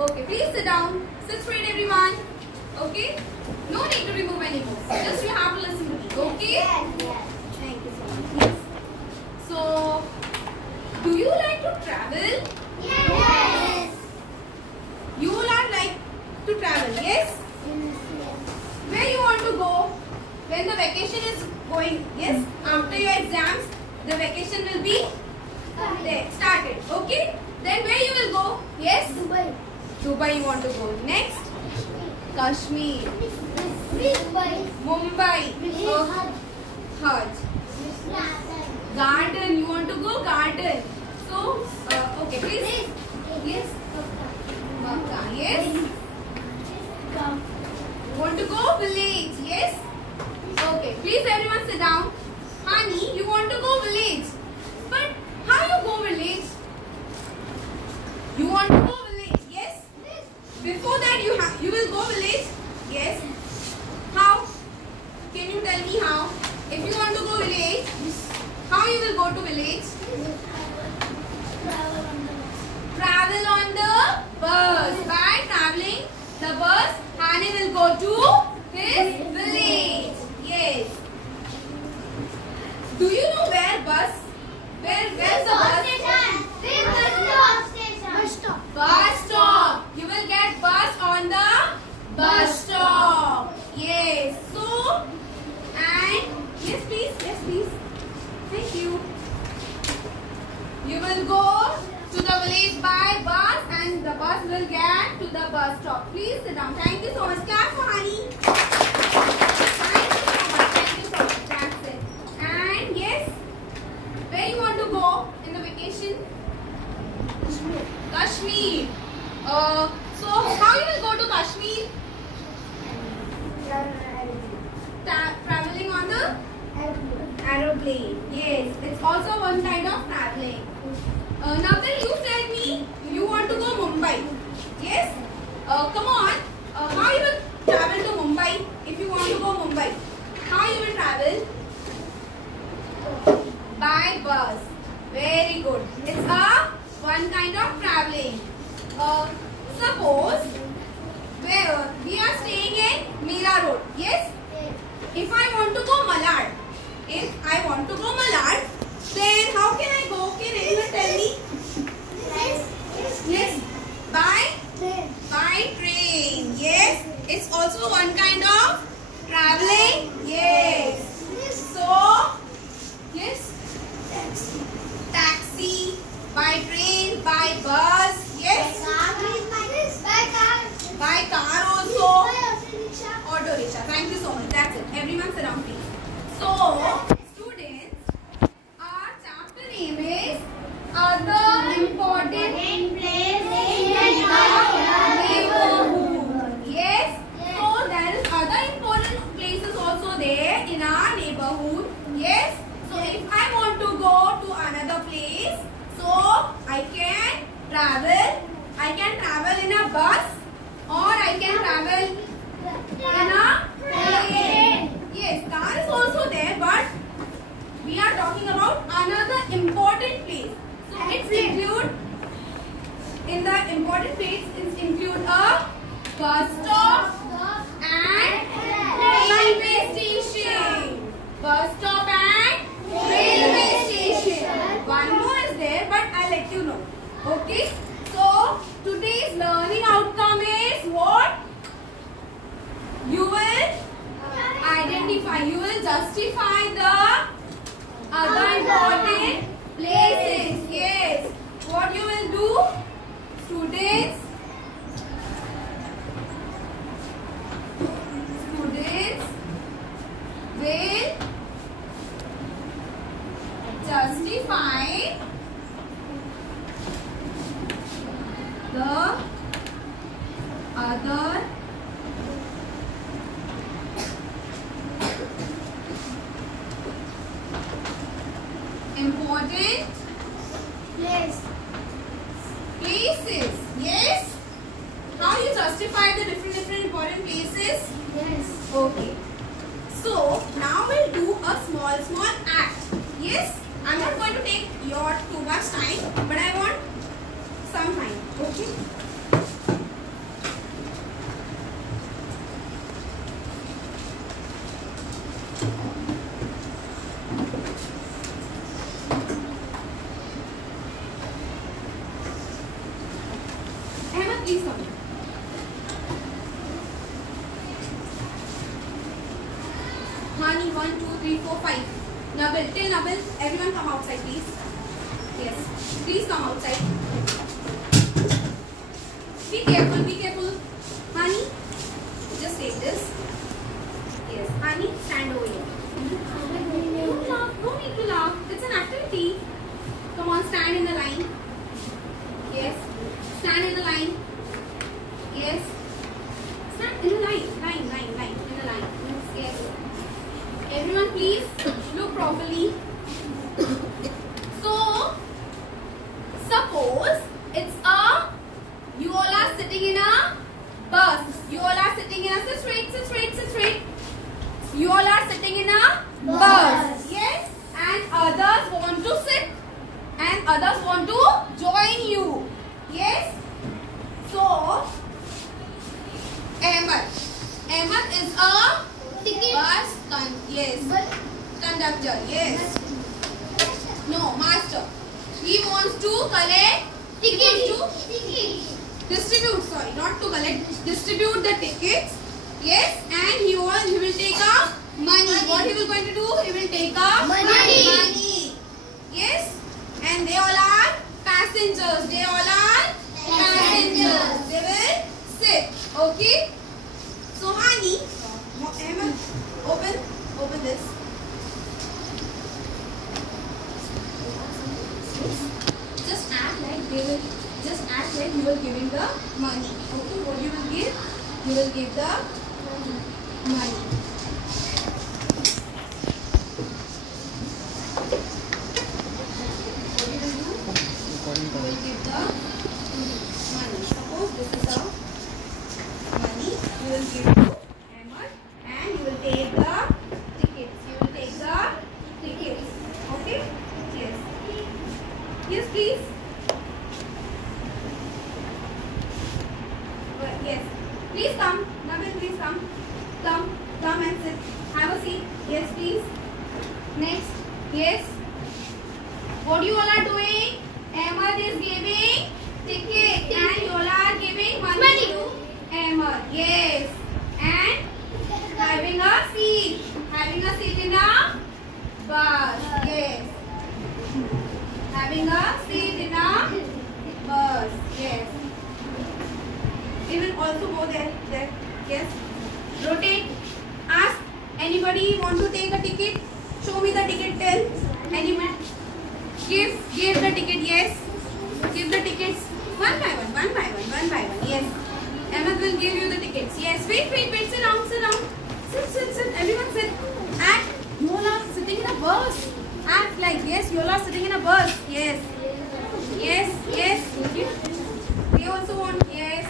Okay, please sit down. Sit straight, everyone. Okay? No need to remove any books. Just you have to listen to me. Okay? Yes. Thank you so much. Yes. So, do you like to travel? Yes. You all are like to travel, yes? Where you want to go? When the vacation is going, yes? After your exams, the vacation will be there, started. Okay? Then where you will go? Yes? Dubai. Dubai you want to go. Next? Kashmir. Mumbai. Hajj. Garden. You want to go garden. So, okay, please. Yes? Makkah. Yes? You want to go village. Yes? Okay, please everyone sit down. Honey, you want to go village. But how you go village? You want to go village. Yes? Before that you will go village. Yes? How? Can you tell me how? If you want to go village, how you will go to village? Travel on the bus. By traveling the bus, Hani will go to his village. Yes. Do you know where bus? Where's the bus? Bus stop. You will get bus on the bus stop. Yes. So, and yes please. Yes please. Thank you. You will go to the village by bus and the bus will get to the bus stop. Please sit down. Thank you so much. Clap for Honey. Thank you so much. Thank you so much. That's it. And yes, where you want to go in the vacation? Kashmir. So how you will go to Kashmir? Traveling on the aeroplane. Yes, it's also one kind of traveling. Nabil, you said me you want to go Mumbai. Yes? Come on. How you will travel to Mumbai if you want to go Mumbai? How you will travel? By bus. Very good. It's a one kind of traveling. Suppose where we are staying in Mira Road. Yes? If I want to go Malad, then how can I go? Can anyone tell me? Yes. By train. Yes. It's also one kind of traveling. Yes. So, yes. Taxi, by train, by bus. Yes. By car also. Auto rickshaw. Thank you so much. That's it. Everyone sit down, please. So, students, our chapter name is Other Important Places in the Neighborhood. Yes? So, there is other important places also there in our neighborhood. Yes? So, if I want to go to another place, so I can travel in a bus or I can travel in a plane. Yes, car is also there, but we are talking about another important place. So it's include in the important place is include a bus stop and railway station. Bus stop and railway station. One more is there, but I'll let you know. Okay. So today's learning outcome is what? You will identify, you will justify the other important places. Yes. What you will do, students? Students will justify the other important places. Yes? How you justify the different important places? Yes. Okay. So now we'll do a small act. Yes? I'm not going to take your too much time, but I want some time. Okay? please come. Hani, 1, 2, 3, 4, 5. Nabil, till Nabil, everyone come outside, please. Yes, please come outside. Be careful, be careful. Hani, just take this. Yes, Hani, stand over here. Don't laugh, don't need to laugh. It's an activity. Come on, stand in the line. Yes, stand in the line. Yes, stand in the line, in the line. Yes. Everyone, please look properly. So, suppose it's you all are sitting in a bus. You all are sitting in a sit straight. You all are sitting in a bus. Yes, and others want to sit, and others want to join you. Yes. So, Ahmed is a bus conductor. Yes. No, master. He wants to collect tickets. Distribute. Sorry, not to collect. Distribute the tickets. Yes, and he will take a money. What he will going to do? He will take a money. Yes, and they all are passengers. They will sit. Okay. So, Hani, Ahmed, open this. Just act like you will giving the money. Okay, what you will give? You will give the money. What you will do? You will give the money. Suppose this is the money. You will give to Ahmed, and you will take the tickets. Okay? Yes. Yes, please. Yes. Please come. Nabil, please come. Come and sit. Have a seat. Yes, please. Next. Yes. What you all are doing? Ahmed is giving ticket, and you all are giving money to Ahmed. Yes. And having a seat in a bus. Yes. Having a seat in a bus. Yes. We will also go there. Yes. Rotate. Ask anybody want to take a ticket? Show me the ticket. Tell anyone. Give the ticket. Yes. Give the tickets one by one. Yes. Ahmed will give you the tickets. Yes. Wait. Sit down. Sit. Everyone sit. Act. You all are sitting in a bus. Act like yes. You all are sitting in a bus. Yes. We also want yes.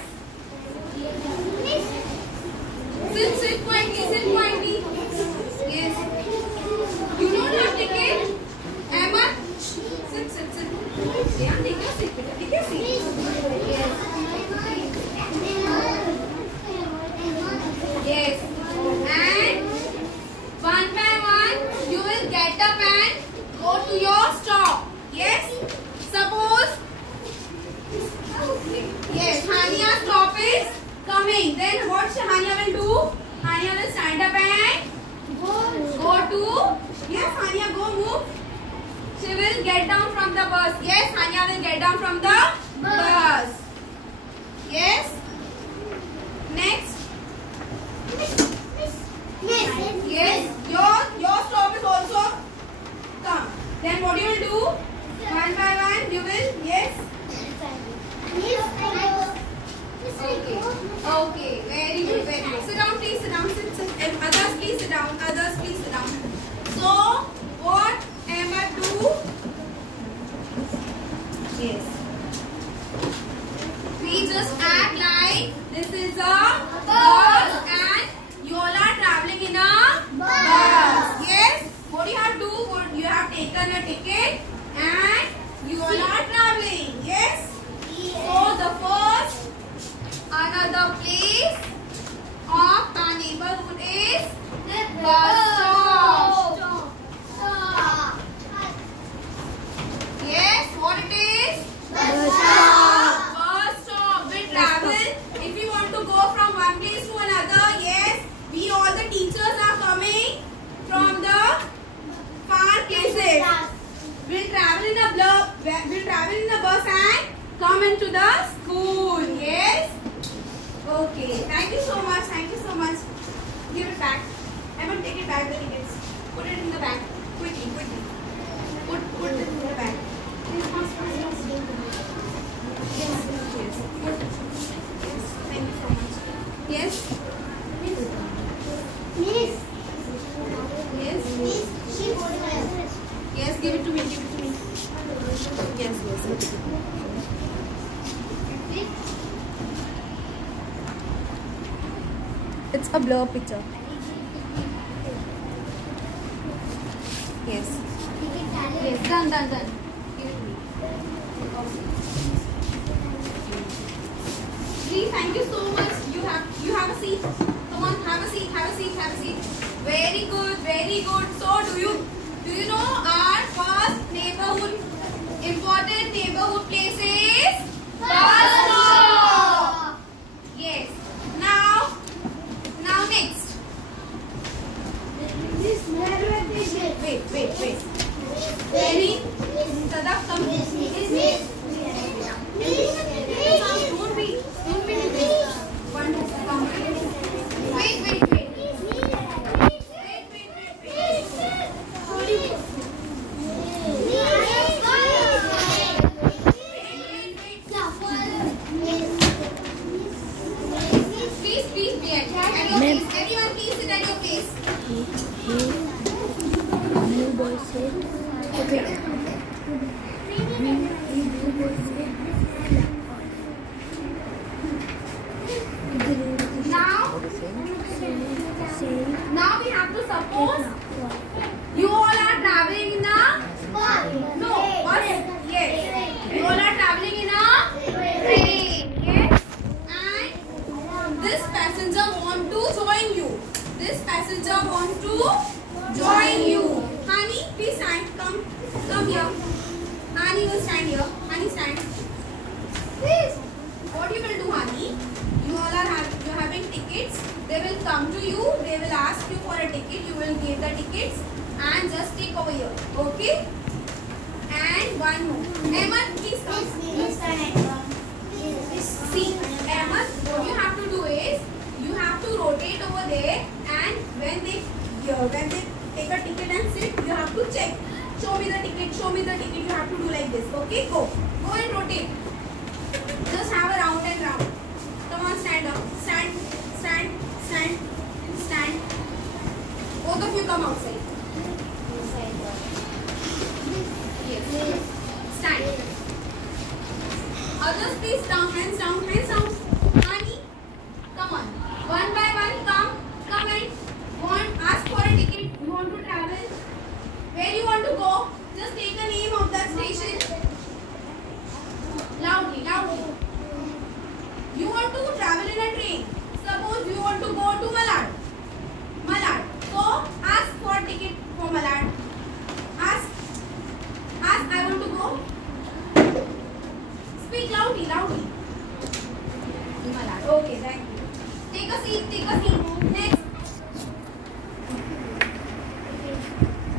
Sit quietly. Yes. You don't have ticket? Ahmed? Sit. Yeah, take your seat. Yes. And one by one, you will get up and go to your stop. Yes. Suppose, yes, Hania's stop is coming. Then what Hania will do? Hania will stand up and go to. Yes, Hania, go move. She will get down from the bus. Yes, Hania will get down from the bus. Yes. Next. Yes. Your stop is also come. Then what you will do? One by one, you will yes. Okay. Very good. Sit down, please. Sit. Others, please sit down. So, what Ahmed do? Yes. We just act like this is a bus and you all are traveling in a bus. Yes. What do you have to do? You have taken a ticket and you all are traveling. Yes. So the first another place of our neighborhood is bus stop. Yes, what it is? Bus stop. We travel It's a blur picture. Yes. Yes. Done. Please, thank you so much. You have a seat. Come on, have a seat. Very good. So do you know our first neighborhood, important neighborhood place is bus stop? Yes. Now next. Wait. Very. Sadaf, come. Don't be. One, come. Wait. Please be at your place. Everyone please sit at your place. New boy say. Okay. Now we have to suppose you all are traveling in a bus. Yes. You all are traveling in a train. Yes. And this passenger want to join you. Honey, please stand. Come here. Honey will stand here. Honey, stand. Please. What you will do, honey? You all are having tickets. They will come to you. They will ask you for a ticket. You will give the tickets and just take over here. Okay? And one more. Ahmed, please come. See, Ahmed, what you have to do is you have to rotate over there, and when they take a ticket and sit, you have to check. Show me the ticket. You have to do like this. Okay? Go and rotate. Just have a round and round. Come on, stand up. Stand. Both of you come outside. Yes. Stand. Others please down. Hands down. Honey, come on. One by one, come and ask for a ticket. You want to travel? Where you want to go? Just take the name of that station. Loudly. You want to travel in a train. Suppose you want to go to Malad. So ask for a ticket for Malad. Ask. I want to go. Speak loudly. Malad. Okay, thank you. Take a seat. Next.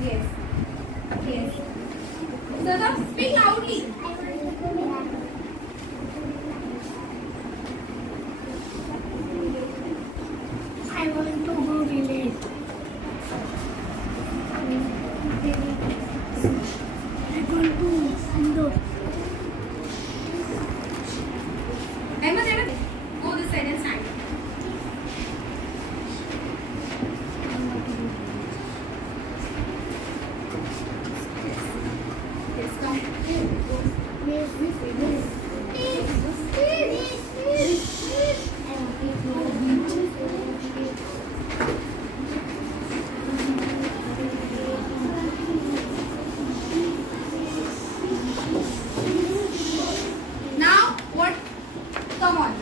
Yes. Sadaf, speak loudly. I want to go village. I want to Indore. Ahmed, go this side and stand. Yes, come. Now, what? Come on.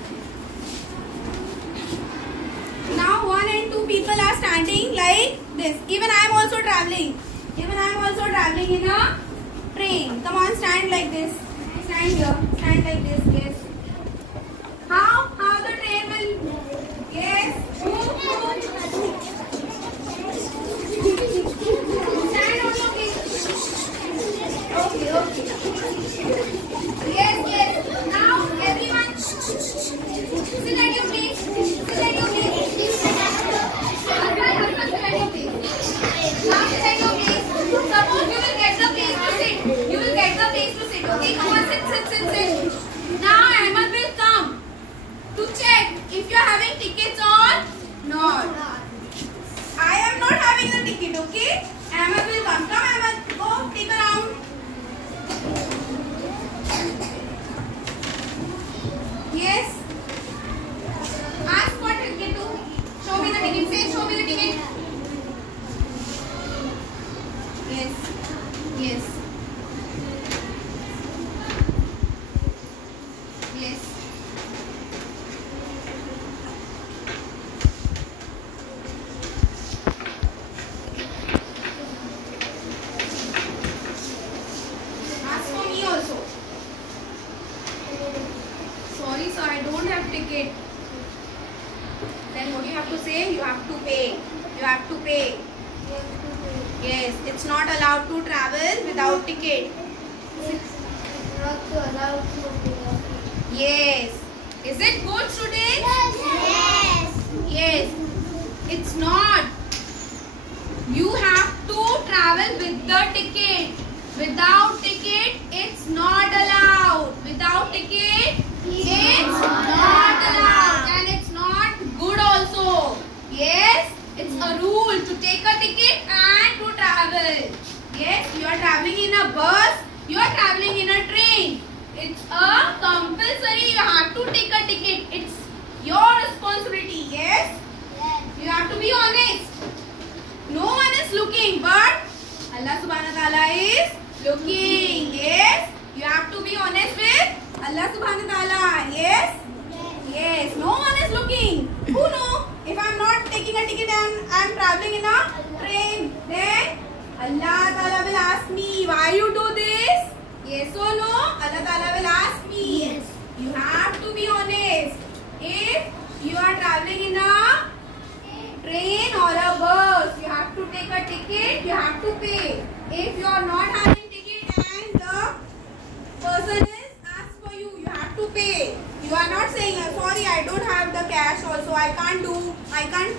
Now, 1 and 2 people are standing like this. Even I am also traveling. In a train. Come on, stand like this. Stand here. Stand like this. Yes. How the train will? Yes. Move. Stand on your place. Okay. Yes. Now everyone sit at your place. Sit at your place. Now sit at your place. Suppose you will get the place to sit. Okay, come on, sit. Now Ahmed will come to check if you are having tickets or not. I am not having the ticket, okay? Ahmed will come. Come Ahmed, go take a round. Yes. Ask for ticket to show me repeating it? Yes. Yes. Yes. Ask for me also. Sorry, sir, I don't have ticket. Then what you have to say? You have to pay. You have to pay. Yes, it's not allowed to travel without ticket. Yes. Is it good, students? Yes. Yes. It's not. You have to travel with the ticket. Without ticket, it's not allowed. Without ticket, it's not allowed. And it's not good also. Yes, it's a rule to take a ticket and to travel. Yes, you are traveling in a bus, you are traveling in a train. It's a compulsory, you have to take a ticket. It's your responsibility. Yes, you have to be honest. No one is looking, but Allah subhanahu wa ta'ala is looking. Yes, you have to be honest with Allah subhanahu wa ta'ala. Yes, yes, no one is looking. Who know? If I'm not taking a ticket and I'm traveling in a train, then Allah ta'ala will ask me, why you do this? Yes or no? Allah ta'ala will ask me. Yes. You have to be honest. If you are traveling in a train or a bus, you have to take a ticket, you have to pay. If you are not having ticket and the person is asked for you, you have to pay. You are not saying, sorry, I don't have the cash also, I can't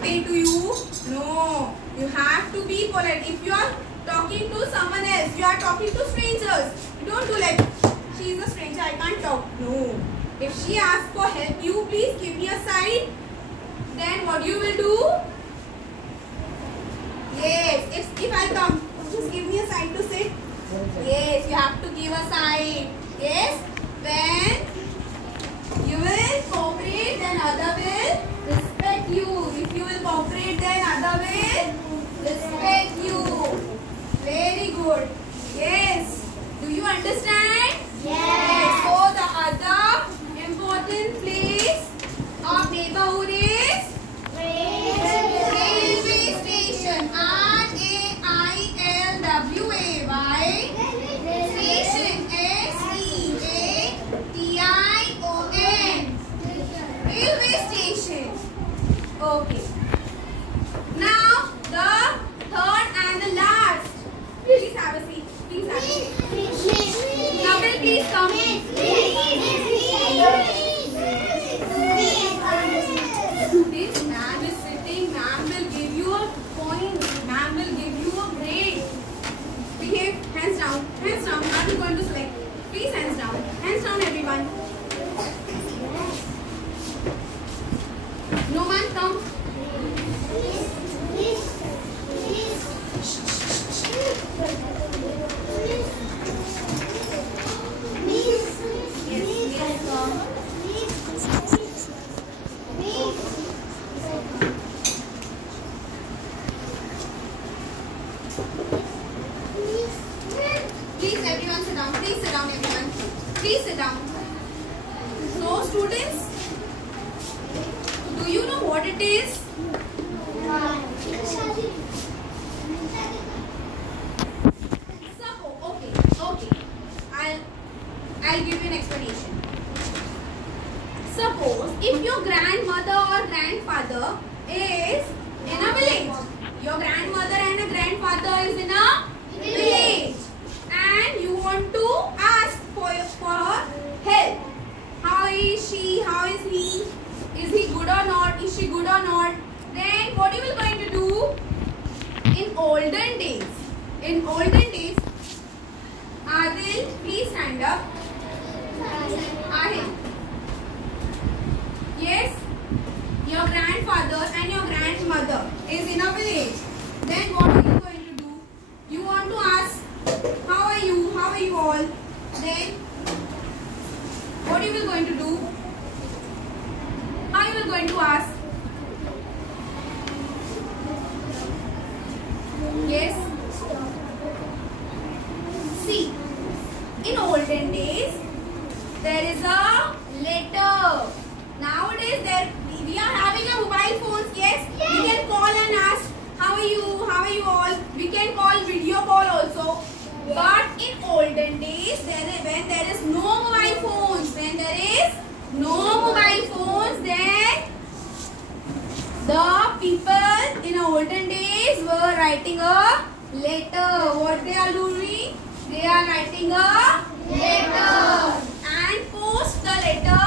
pay to you. No, you have to be polite. If you are talking to someone else, you are talking to strangers, you don't do like, she is a stranger, I can't talk. No. If she asks for help, you please give me a sign. Then what you will do? Yes, if I come, just give me a sign to sit. Yes, you have to give a sign. Yes, when you will cooperate, then other will respect you. If you will cooperate, then other will respect you. Very good. Yes. Do you understand? Yes. So the other important place of neighborhood is railway station. R-A-I-L-W-A-Y. Station. S-T-A-T-I-O-N. Railway station. Okay. Now the third and the last. Please have a seat. Please have a seat. Nabil, please come. This ma'am is sitting. Ma'am will give you a point. Ma'am will give you a grade. Behave. Hands down. Hands down. I'm going to select. Please hands down. Hands down, everyone. No one come. Please everyone sit down. Please sit down, everyone. Please sit down. So students, do you know what it is? Okay. I'll give you an explanation. Suppose if your grandmother or grandfather is in a village, your grandmother and a grandfather is in a village, and you want to ask for help. How is she? How is he? Is he good or not? Is she good or not? Then what you will going to do? In olden days, Adil, please stand up. Adil. Yes, your grandfather and your grandmother is in a village. Then what are you going to do? You want to ask, how are you? How are you all? Then what you will going to do? How you will going to ask? Yes. See, in olden days, there is a letter. Nowadays, we are having a mobile phones. Yes, we can call and ask, how are you? How are you all? We can call video call also. But in olden days, when there is no mobile phones, then the people in olden days were writing a letter. What they are doing? They are writing a letter and post the letter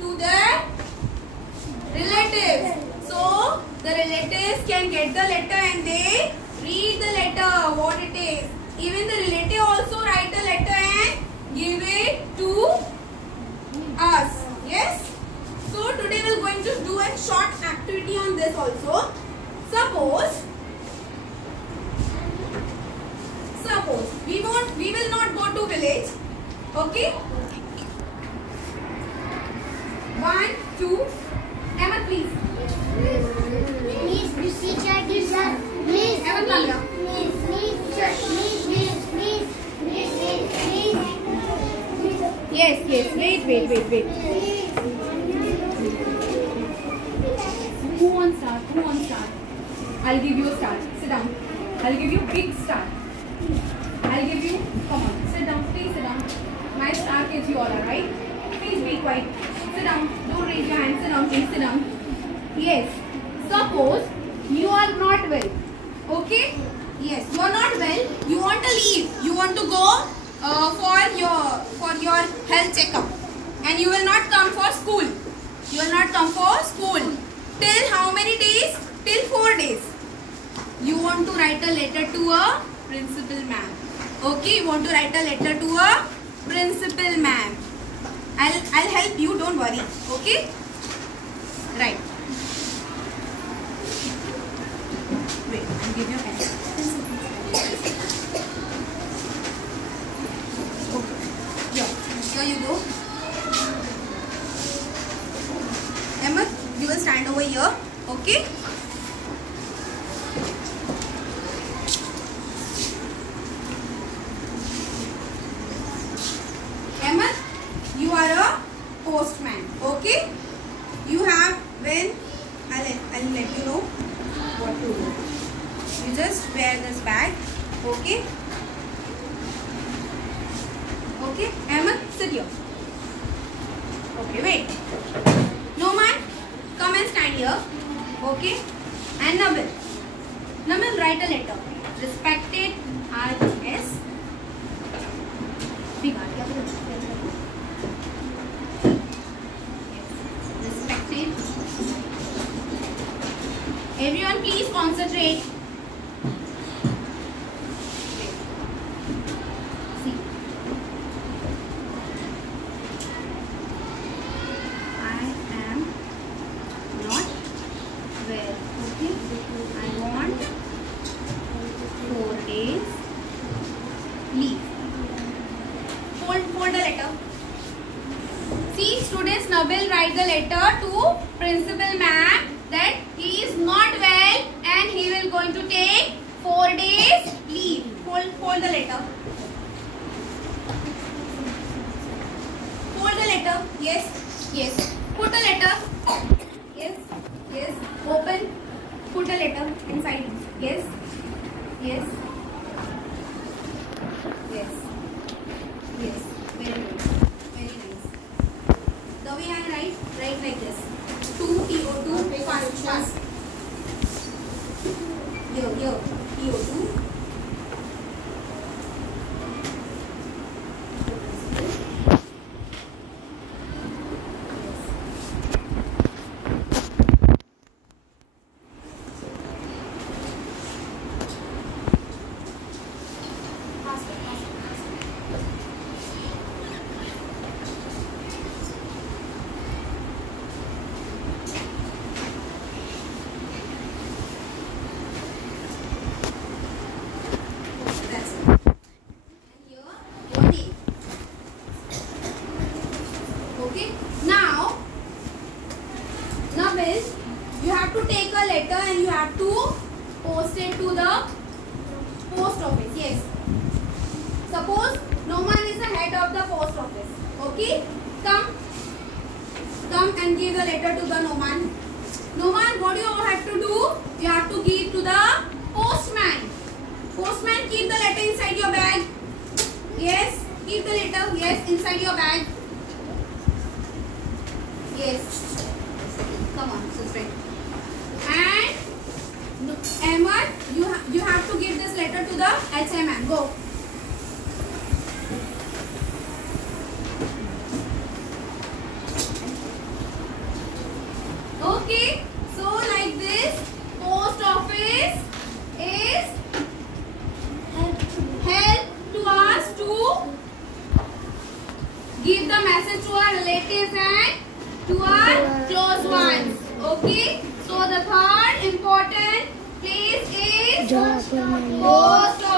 to their relatives. So the relatives can get the letter and they read the letter, what it is. Even the relative also write a letter and give it to us. Yes. So today we are going to do a short activity on this also. Suppose we will not go to village. Okay. 1, 2. Emma, please. Emma, come here. Yes. Wait. Who wants start? I'll give you a start. Sit down. I'll give you a big start. Come on, sit down. Please sit down. My star gives you all, alright? Please be quiet. Sit down. Don't raise your hand. Sit down, please. Sit down. Yes. Suppose you are not well. Okay? Yes, you are not well. You want to leave. You want to go for your health checkup. And you will not come for school. Till how many days? Till 4 days. You want to write a letter to a principal ma'am. Okay, you want to write a letter to a principal ma'am. I'll help you, don't worry. Okay? Right. Wait, I'll give you a pen. Okay. Here you go. Emma, you will stand over here. Okay? Emma, you are a postman. Okay? You have I'll let you know what to do. You just wear this bag. Okay? Okay? Emma, sit here. Okay, wait. No man, come and stand here. Okay? And Nabil, write a letter. Respected R.S. Respected. Everyone please concentrate. See. I am not well. Okay. I want 4 days leave. Fold the letter. See, students, Nabil write the letter to principal ma'am that he is not well and he will going to take 4 days leave. Fold the letter. Fold the letter. Yes. Put the letter. Yes. Open. Put the letter inside. Yes. Very nice. The way I write like this. 2 TO2 fast. Here TO2. You have to take a letter and you have to post it to the Post office. Yes. Suppose Noman is the head of the post office. Okay. Come and give the letter to the Noman. Noman, what do you have to do? You have to give to the postman. Postman, keep the letter inside your bag. Yes. Keep the letter. Yes, inside your bag. Yes. Come on, sit straight. And Ahmed, you have to give this letter to the HM man. Go. Okay. So like this, post office is help to us to give the message to our relatives and to our close ones. Okay. So the third important place is post office.